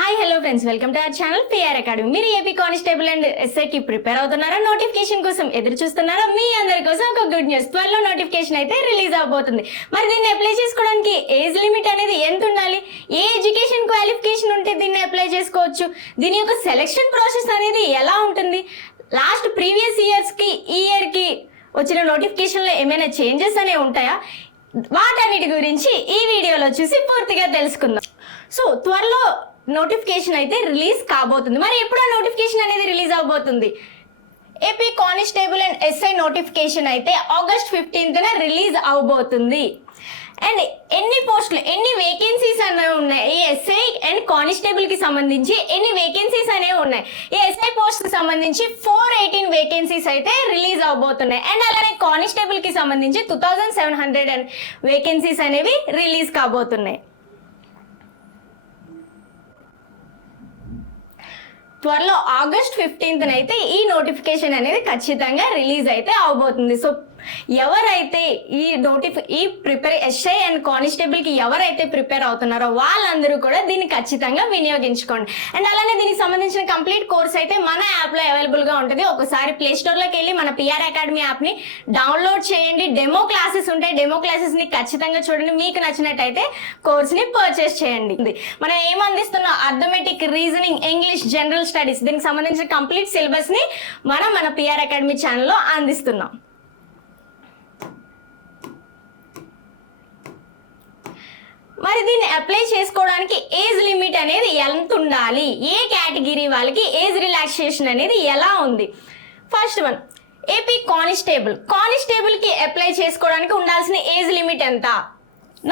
Hi hello friends, welcome to our channel PR academy. మీరు AP constable and ఎస్ఐకి prepare అవుతున్నారా? Notification కోసం ఎదురు చూస్తున్నారా? మీ అందరి కోసం ఒక గుడ్ న్యూస్, త్వరలో నోటిఫికేషన్ అయితే రిలీజ్ అవబోతుంది. మరి దీన్ని అప్లై చేసుకోవడానికి ఏజ్ లిమిట్ అనేది ఎంత ఉండాలి, ఏ ఎడ్యుకేషన్ క్వాలిఫికేషన్ ఉంటే దీన్ని అప్లై చేసుకోవచ్చు, దీని యొక్క సెలెక్షన్ ప్రాసెస్ అనేది ఎలా ఉంటుంది, లాస్ట్ ప్రీవియస్ ఇయర్స్కి ఈ ఇయర్కి వచ్చిన నోటిఫికేషన్లో ఏమైనా చేంజెస్ అనేవి ఉంటాయా, వాటన్నిటి గురించి ఈ వీడియోలో చూసి పూర్తిగా తెలుసుకుందాం. సో త్వరలో నోటిఫికేషన్ అయితే రిలీజ్ కాబోతుంది. మరి ఎప్పుడు ఆ నోటిఫికేషన్ అనేది రిలీజ్ అవబోతుంది? AP constable and SI notification అయితే ఆగస్ట్ 15న రిలీజ్ అవబోతుంది. అండ్ ఎన్ని పోస్టులు, ఎన్ని వేకెన్సీస్ అనేవి ఉన్నాయి, ఈ ఎస్ఐ అండ్ కానిస్టేబుల్ కి సంబంధించి ఎన్ని వేకెన్సీస్ అనేవి ఉన్నాయి, ఈ ఎస్ఐ పోస్ట్ కి సంబంధించి 418 వేకెన్సీస్ అయితే రిలీజ్ అవబోతున్నాయి. అండ్ అలానే కానిస్టేబుల్ కి సంబంధించి 2700 వేకెన్సీస్ అనేవి రిలీజ్ కాబోతున్నాయి. త్వరలో ఆగస్ట్ 15న అయితే ఈ నోటిఫికేషన్ అనేది ఖచ్చితంగా రిలీజ్ అయితే అవబోతుంది. సో ఎవరైతే ఈ ప్రిపేర్ ఎస్ఐ అండ్ కానిస్టేబుల్ కి ఎవరైతే ప్రిపేర్ అవుతున్నారో వాళ్ళందరూ కూడా దీన్ని ఖచ్చితంగా వినియోగించుకోండి. అండ్ అలానే దీనికి సంబంధించిన కంప్లీట్ కోర్స్ అయితే మన యాప్ లో అవైలబుల్ గా ఉంటుంది. ఒకసారి ప్లే స్టోర్ లోకి వెళ్ళి మన పిఆర్ అకాడమీ యాప్ ని డౌన్లోడ్ చేయండి. డెమో క్లాసెస్ ఉంటాయి, డెమో క్లాసెస్ ని ఖచ్చితంగా చూడండి. మీకు నచ్చినట్టయితే కోర్స్ ని పర్చేస్ చేయండి. మనం ఏం అందిస్తున్నాం, arithmetic, reasoning, English, general studies, దీనికి సంబంధించిన కంప్లీట్ సిలబస్ ని మన పిఆర్ అకాడమీ ఛానల్లో అందిస్తున్నాం. మరి దీన్ని అప్లై చేసుకోవడానికి ఏజ్ లిమిట్ అనేది ఎంత ఉండాలి, ఏ కేటగిరీ వాళ్ళకి ఏజ్ రిలాక్సేషన్ అనేది ఎలా ఉంది? ఫస్ట్ వన్, ఏపీ కానిస్టేబుల్ కి అప్లై చేసుకోవడానికి ఉండాల్సిన ఏజ్ లిమిట్ ఎంత?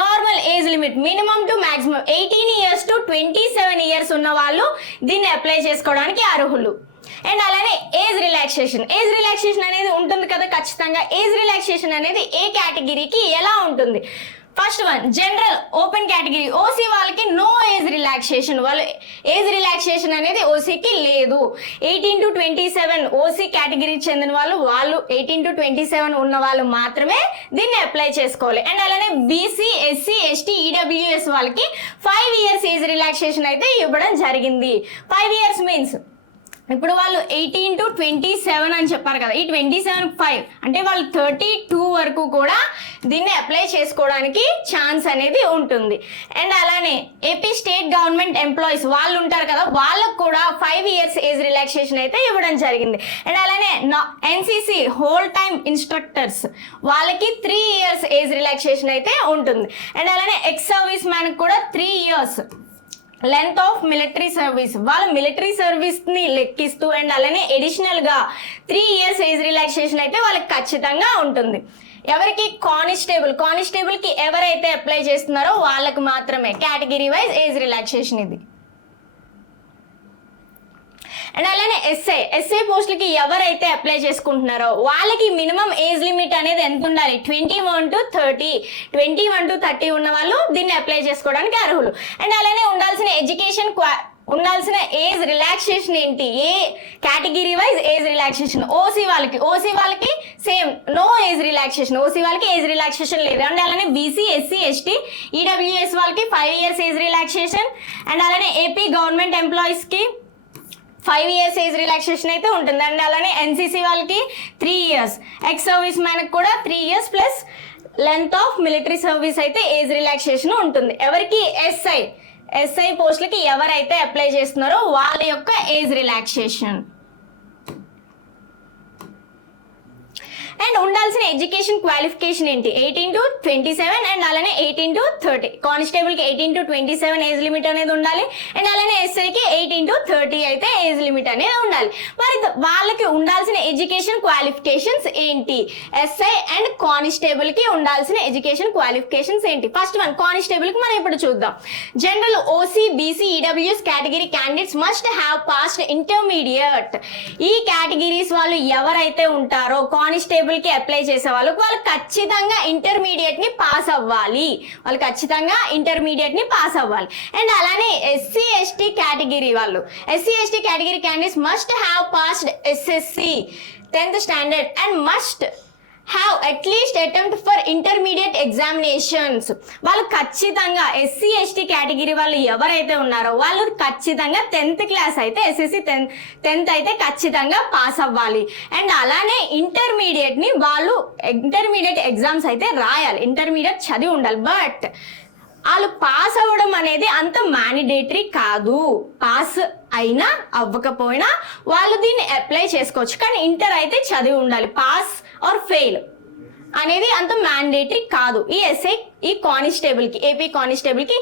Normal age limit minimum to maximum 18 years to 27 years ఉన్న వాళ్ళు దీన్ని అప్లై చేసుకోవడానికి అర్హులు. అండ్ అలానే ఏజ్ రిలాక్సేషన్ అనేది ఉంటుంది కదా ఖచ్చితంగా. ఏజ్ రిలాక్సేషన్ అనేది ఏ కేటగిరీకి ఎలా ఉంటుంది? First one, general open category OC వాళ్ళకి నో ఏజ్ రిలాక్సేషన్, వాళ్ళు ఏజ్ రిలాక్సేషన్ అనేది ఓసీకి లేదు. 18 to 27 ఓసీ కేటగిరీకి చెందిన వాళ్ళు 18 to 27 ఉన్న వాళ్ళు మాత్రమే దీన్ని అప్లై చేసుకోవాలి. అండ్ అలానే బీసీ, ఎస్సీ, ఎస్టీ, ఈడబ్ల్యూఎస్ వాళ్ళకి 5 years ఏజ్ రిలాక్సేషన్ అయితే ఇవ్వడం జరిగింది. 5 years మీన్స్ ఇప్పుడు వాళ్ళు 18 to 27 అని చెప్పారు కదా, ఈ 27 5 అంటే వాళ్ళు 32 వరకు కూడా దీన్ని అప్లై చేసుకోవడానికి ఛాన్స్ అనేది ఉంటుంది. అండ్ అలానే ఏపీ స్టేట్ గవర్నమెంట్ ఎంప్లాయీస్ వాళ్ళు ఉంటారు కదా, వాళ్ళకు కూడా 5 years ఏజ్ రిలాక్సేషన్ అయితే ఇవ్వడం జరిగింది. అండ్ అలానే ఎన్సీసీ హోల్ టైమ్ ఇన్స్ట్రక్టర్స్ వాళ్ళకి 3 years ఏజ్ రిలాక్సేషన్ అయితే ఉంటుంది. అండ్ అలానే ఎక్స్ సర్వీస్ మ్యాన్ కూడా 3 years length of military service, వాళ్ళ మిలిటరీ సర్వీస్ ని లెక్కిస్తూ అండ్ అలానే అడిషనల్ గా 3 years ఏజ్ రిలాక్సేషన్ అయితే వాళ్ళకి ఖచ్చితంగా ఉంటుంది. ఎవరికి? కానిస్టేబుల్ కి ఎవరైతే అప్లై చేస్తున్నారో వాళ్ళకి మాత్రమే కేటగిరీ వైజ్ ఏజ్ రిలాక్సేషన్ ఇది. అండ్ అలానే ఎస్ఐ పోస్టులకి ఎవరైతే అప్లై చేసుకుంటున్నారో వాళ్ళకి మినిమం ఏజ్ లిమిట్ అనేది ఎంత ఉండాలి? 21 to 30 ఉన్న వాళ్ళు దీన్ని అప్లై చేసుకోవడానికి అర్హులు. అండ్ అలానే ఉండాల్సిన ఏజ్ రిలాక్సేషన్ ఏంటి, ఏ category wise age relaxation? OC వాళ్ళకి same no age relaxation, OC వాళ్ళకి ఏజ్ రిలాక్సేషన్ లేదు. అండ్ అలానే బీసీ, ఎస్సీ, ఎస్టీ, ఈడబ్ల్యూఎస్ వాళ్ళకి 5 years ఏజ్ రిలాక్సేషన్. అండ్ అలానే ఏపీ గవర్నమెంట్ ఎంప్లాయీస్ కి 5 years ఏజ్ రిలాక్సేషన్ అయితే ఉంటుంది. అండ్ అలానే ఎన్సీసీ వాళ్ళకి 3 years, ఎక్స్ సర్వీస్ మ్యాన్ కూడా 3 years plus length of military service అయితే ఏజ్ రిలాక్సేషన్ ఉంటుంది. ఎవరికి? ఎస్ఐ పోస్టులకి ఎవరైతే అప్లై చేస్తున్నారో వాళ్ళ యొక్క ఏజ్ రిలాక్సేషన్. అండ్ ఉండాల్సిన ఎడ్యుకేషన్ క్వాలిఫికేషన్ ఏంటి? 18 to 27 అండ్ అలానే 18 to 30. కానిస్టేబుల్ కి 18 to 27 ఏజ్ లిమిట్ అనేది ఉండాలి. అండ్ అలానే ఎస్ఐకి 18 to 30 అయితే ఏజ్ లిమిట్ అనేది ఉండాలి. మరి వాళ్ళకి ఉండాల్సిన ఎడ్యుకేషన్ క్వాలిఫికేషన్స్ ఏంటి? ఎస్ఐ అండ్ కానిస్టేబుల్ కి ఉండాల్సిన ఎడ్యుకేషన్ క్వాలిఫికేషన్స్ ఏంటి? ఫస్ట్ వన్, కానిస్టేబుల్ కి మనం ఇప్పుడు చూద్దాం. General OC, BC, EWS category candidates must have passed intermediate. ఈ కేటగిరీస్ వాళ్ళు ఎవరైతే ఉంటారో కానిస్టేబుల్ కి అప్లై చేసే వాళ్ళు ఖచ్చితంగా ఇంటర్మీడియట్ ని పాస్ అవ్వాలి. అండ్ అలానే SC ST category candidates must have passed SSC 10th standard and must have at least attempt for intermediate examinations. వాళ్ళు ఖచ్చితంగా ఎస్సీ ఎస్టీ కేటగిరీ వాళ్ళు ఎవరైతే ఉన్నారో వాళ్ళు ఖచ్చితంగా 10th క్లాస్ అయితే ఎస్ఎస్సి 10th అయితే ఖచ్చితంగా పాస్ అవ్వాలి. అండ్ అలానే ఇంటర్మీడియట్ని వాళ్ళు ఇంటర్మీడియట్ ఎగ్జామ్స్ అయితే రాయాలి, ఇంటర్మీడియట్ చదివి ఉండాలి. బట్ వాళ్ళు పాస్ అవ్వడం అనేది అంత మ్యాండేటరీ కాదు. పాస్ అయినా అవ్వకపోయినా వాళ్ళు దీన్ని అప్లై చేసుకోవచ్చు, కానీ ఇంటర్ అయితే చదివి ఉండాలి. పాస్ ఆర్ ఫెయిల్ అనేది అంత మ్యాండేటరీ కాదు. ఈ కానిస్టేబుల్కి, ఏపీ కానిస్టేబుల్కి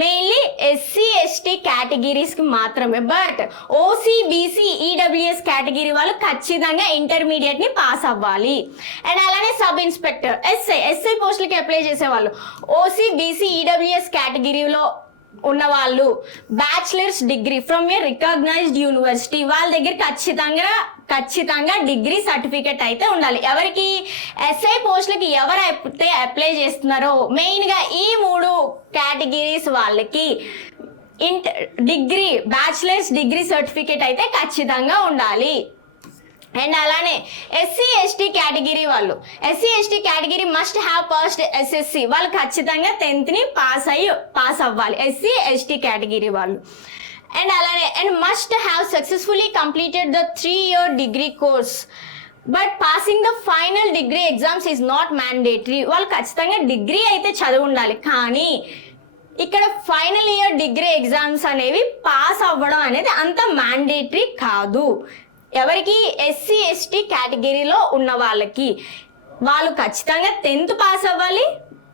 మెయిన్లీ ఎస్సీ ఎస్టీ కేటగిరీస్కి మాత్రమే. But OC BC EWS category వాళ్ళు ఖచ్చితంగా ఇంటర్మీడియట్ని పాస్ అవ్వాలి. అండ్ అలానే సబ్ ఇన్స్పెక్టర్ ఎస్ఐ పోస్టులకి అప్లై చేసేవాళ్ళు ఓసీ బీసీ ఈడబ్ల్యూఎస్ కేటగిరీలో ఉన్నవాళ్ళు bachelors degree from a recognised university వాళ్ళ దగ్గర ఖచ్చితంగా డిగ్రీ సర్టిఫికెట్ అయితే ఉండాలి. ఎవరికి ఎస్ఐ పోస్టులకి ఎవరైతే అప్లై చేస్తున్నారో మెయిన్గా ఈ 3 కేటగిరీస్ వాళ్ళకి బ్యాచిలర్స్ డిగ్రీ సర్టిఫికెట్ అయితే ఖచ్చితంగా ఉండాలి. అండ్ అలానే SC ST category must have passed SSC వాళ్ళు ఖచ్చితంగా 10th పాస్ అవ్వాలి, ఎస్సీ ఎస్టీ కేటగిరీ వాళ్ళు. అండ్ అలానే must have successfully completed the 3-year degree course but passing the final degree exams is not mandatory. వాళ్ళు ఖచ్చితంగా degree అయితే చదివి ఉండాలి, కానీ ఇక్కడ ఫైనల్ ఇయర్ డిగ్రీ ఎగ్జామ్స్ అనేవి పాస్ అవ్వడం అనేది అంత మ్యాండేటరీ కాదు. ఎవరికి ఎస్సీ ఎస్టీ కేటగిరీలో ఉన్న వాళ్ళకి వాళ్ళు ఖచ్చితంగా 10th పాస్ అవ్వాలి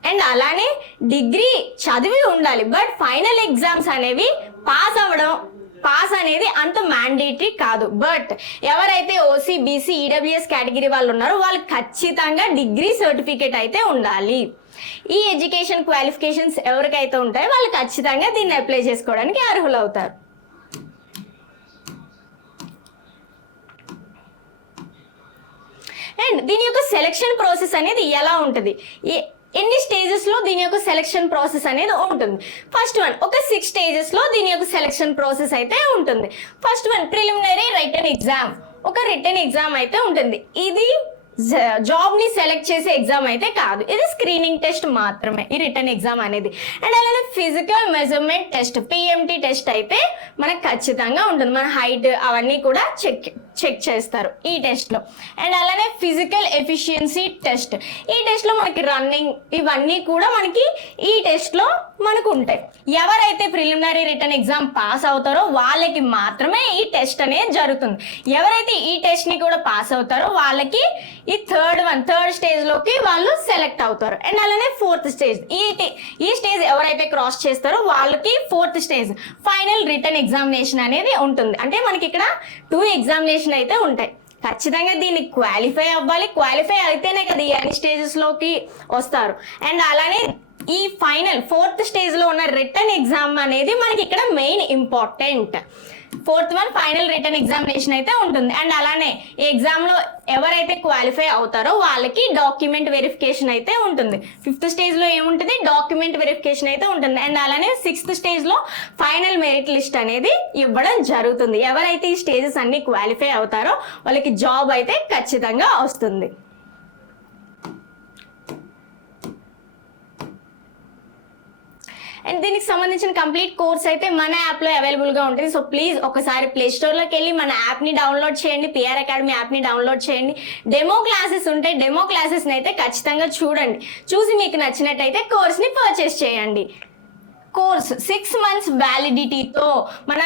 అండ్ అలానే డిగ్రీ చదివి ఉండాలి. బట్ ఫైనల్ ఎగ్జామ్స్ అనేవి పాస్ అనేది అంత మ్యాండేటరీ కాదు. బట్ ఎవరైతే ఓసీ బీసీ ఈడబ్ల్యూఎస్ కేటగిరీ వాళ్ళు ఉన్నారో వాళ్ళు ఖచ్చితంగా డిగ్రీ సర్టిఫికేట్ అయితే ఉండాలి. ఈ ఎడ్యుకేషన్ క్వాలిఫికేషన్స్ ఎవరికైతే ఉంటాయో వాళ్ళు ఖచ్చితంగా దీన్ని అప్లై చేసుకోవడానికి అర్హులవుతారు. అండ్ దీని యొక్క సెలెక్షన్ ప్రాసెస్ అనేది ఎలా ఉంటుంది, ఎన్ని స్టేజెస్లో దీని యొక్క సెలెక్షన్ ప్రాసెస్ అనేది ఉంటుంది. ఫస్ట్ వన్ ఒక 6 స్టేజెస్లో దీని యొక్క సెలెక్షన్ ప్రాసెస్ అయితే ఉంటుంది. First one preliminary written exam, ఒక రిటన్ ఎగ్జామ్ అయితే ఉంటుంది. ఇది జాబ్ ని సెలెక్ట్ చేసే ఎగ్జామ్ అయితే కాదు, ఇది స్క్రీనింగ్ టెస్ట్ మాత్రమే ఈ రిటన్ ఎగ్జామ్ అనేది. అండ్ అలానే physical measurement test PMT test అయితే మనకు ఖచ్చితంగా ఉంటుంది. మన హైట్ అవన్నీ కూడా చెక్ చేస్తారు ఈ టెస్ట్ లో. అండ్ అలానే ఫిజికల్ ఎఫిషియన్సీ టెస్ట్, ఈ టెస్ట్ లో మనకి రన్నింగ్ ఇవన్నీ కూడా మనకి ఈ టెస్ట్ లో మనకు ఉంటాయి. ఎవరైతే ప్రిలిమినరీ రిటన్ ఎగ్జామ్ పాస్ అవుతారో వాళ్ళకి మాత్రమే ఈ టెస్ట్ అనేది జరుగుతుంది. ఎవరైతే ఈ టెస్ట్ ని కూడా పాస్ అవుతారో వాళ్ళకి ఈ థర్డ్ స్టేజ్ లోకి వాళ్ళు సెలెక్ట్ అవుతారు. అండ్ అలానే 4th స్టేజ్, ఈ స్టేజ్ ఎవరైతే క్రాస్ చేస్తారో వాళ్ళకి 4th stage final written examination అనేది ఉంటుంది. అంటే మనకి ఇక్కడ 2 ఎగ్జామినేషన్ అయితే ఉంటాయి. ఖచ్చితంగా దీన్ని క్వాలిఫై అవ్వాలి, క్వాలిఫై అయితేనే కదా ఈ అన్ని స్టేజెస్ లోకి వస్తారు. అండ్ అలానే ఈ ఫైనల్ 4th స్టేజ్ లో ఉన్న రిటన్ ఎగ్జామ్ అనేది మనకి ఇక్కడ main important. 4th one final written examination అయితే ఉంటుంది. అండ్ అలానే ఈ ఎగ్జామ్ లో ఎవరైతే క్వాలిఫై అవుతారో వాళ్ళకి డాక్యుమెంట్ వెరిఫికేషన్ అయితే ఉంటుంది. 5th స్టేజ్ లో ఏముంటుంది, డాక్యుమెంట్ వెరిఫికేషన్ అయితే ఉంటుంది. అండ్ అలానే 6th స్టేజ్ లో ఫైనల్ మెరిట్ లిస్ట్ అనేది ఇవ్వడం జరుగుతుంది. ఎవరైతే ఈ స్టేజెస్ అన్ని క్వాలిఫై అవుతారో వాళ్ళకి జాబ్ అయితే ఖచ్చితంగా వస్తుంది. అండ్ దీనికి సంబంధించిన కంప్లీట్ కోర్స్ అయితే మన యాప్లో అవైలబుల్గా ఉంటుంది. సో ప్లీజ్ ఒకసారి ప్లే స్టోర్లోకి వెళ్ళి మన యాప్ని డౌన్లోడ్ చేయండి, పిఆర్ అకాడమీ యాప్ని డౌన్లోడ్ చేయండి. డెమో క్లాసెస్ ఉంటాయి, డెమో క్లాసెస్ని అయితే ఖచ్చితంగా చూడండి. చూసి మీకు నచ్చినట్టయితే కోర్స్ని పర్చేస్ చేయండి. కోర్స్ 6 months వ్యాలిడిటీతో మన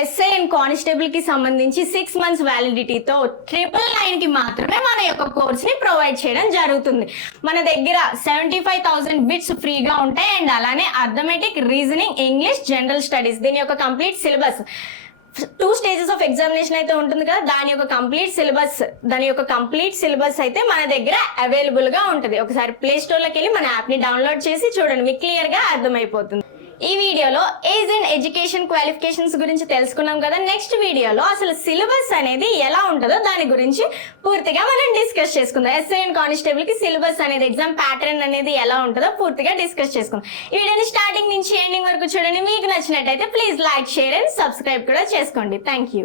ఎస్ఐ అండ్ కానిస్టేబుల్ కి సంబంధించి 6 months వ్యాలిడిటీతో 999కి మాత్రమే మన యొక్క కోర్స్ ని ప్రొవైడ్ చేయడం జరుగుతుంది. మన దగ్గర 75,000 బిట్స్ ఫ్రీగా ఉంటాయి. అండ్ అలానే arithmetic, reasoning, English, general studies దీని యొక్క complete syllabus 2 stages of examination అయితే ఉంటుంది కదా, దాని యొక్క కంప్లీట్ సిలబస్ అయితే మన దగ్గర అవైలబుల్ గా ఉంటుంది. ఒకసారి ప్లే స్టోర్ లోకి వెళ్ళి మన యాప్ ని డౌన్లోడ్ చేసి చూడండి, మీకు క్లియర్ గా అర్థమైపోతుంది. ఈ వీడియోలో ఏజ్ అండ్ ఎడ్యుకేషన్ క్వాలిఫికేషన్స్ గురించి తెలుసుకున్నాం కదా. నెక్స్ట్ వీడియోలో అసలు సిలబస్ అనేది ఎలా ఉంటుందో దాని గురించి పూర్తిగా మనం డిస్కస్ చేసుకుందాం. ఎస్ఐ అండ్ కానిస్టేబుల్ కి సిలబస్ అనేది ఎగ్జామ్ ప్యాటర్న్ అనేది ఎలా ఉంటుందో పూర్తిగా డిస్కస్ చేసుకుందాం. ఈ వీడియోని స్టార్టింగ్ నుంచి ఎండింగ్ వరకు చూడండి. మీకు నచ్చినట్టయితే please like, share and subscribe కూడా చేసుకోండి. Thank you.